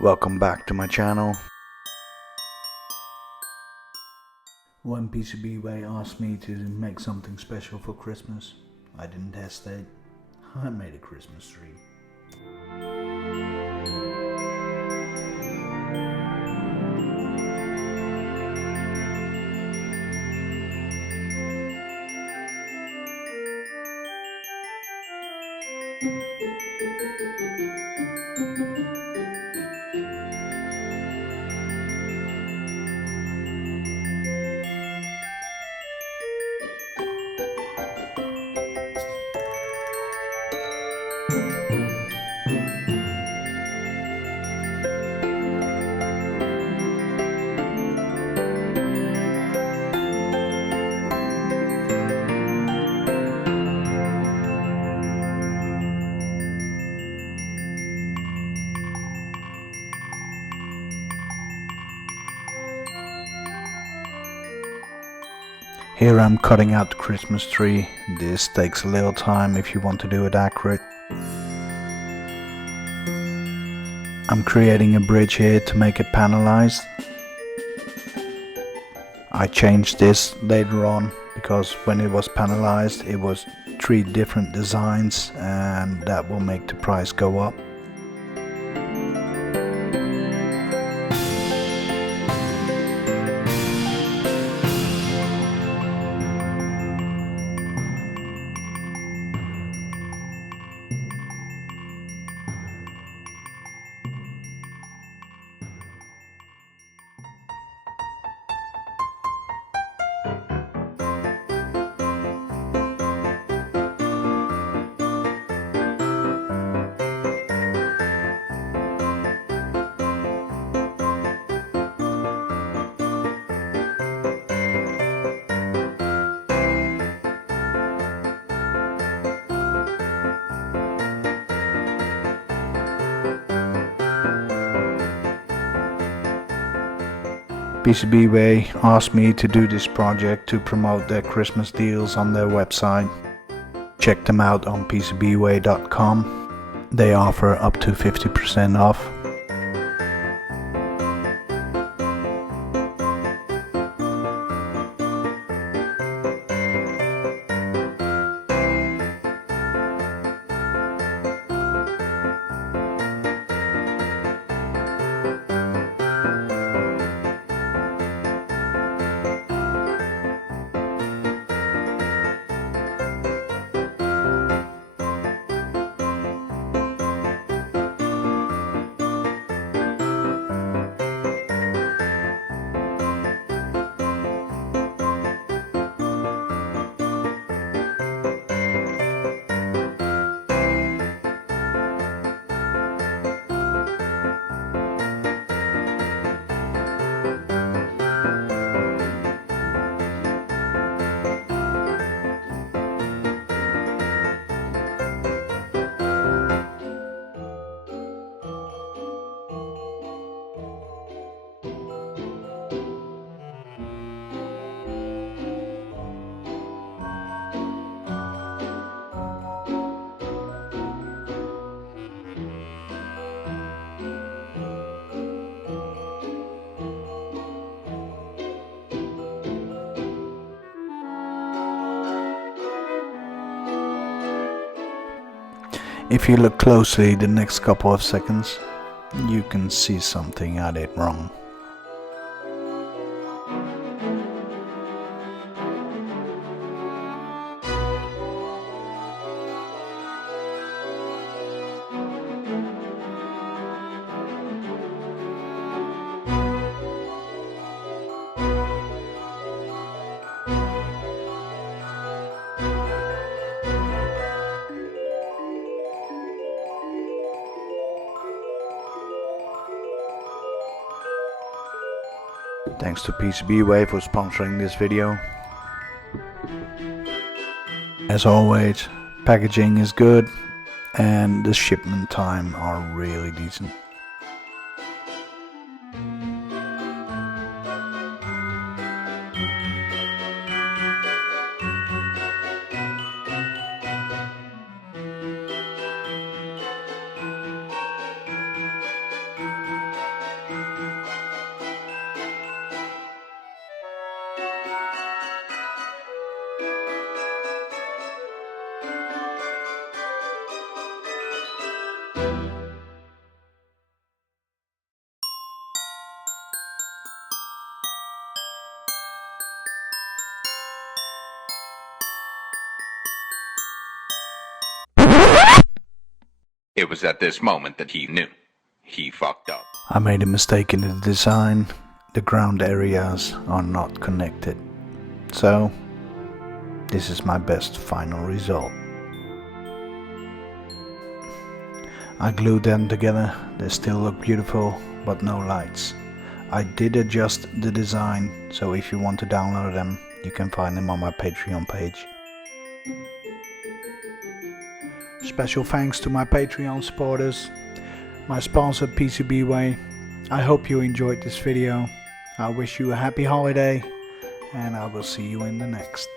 Welcome back to my channel. When PCBWay asked me to make something special for Christmas, I didn't hesitate. I made a Christmas tree. Here I'm cutting out the Christmas tree. This takes a little time if you want to do it accurate. I'm creating a bridge here to make it panelized. I changed this later on because when it was panelized it was 3 different designs and that will make the price go up. PCBWay asked me to do this project to promote their Christmas deals on their website. Check them out on PCBWay.com. They offer up to 50% off. If you look closely the next couple of seconds, you can see something I did wrong. Thanks to PCBWay for sponsoring this video. As always, packaging is good and the shipment time are really decent. It was at this moment that he knew. He fucked up. I made a mistake in the design. The ground areas are not connected. So, this is my best final result. I glued them together. They still look beautiful, but no lights. I did adjust the design, so if you want to download them, you can find them on my Patreon page. Special thanks to my Patreon supporters, my sponsor PCBWay. I hope you enjoyed this video. I wish you a happy holiday, and I will see you in the next.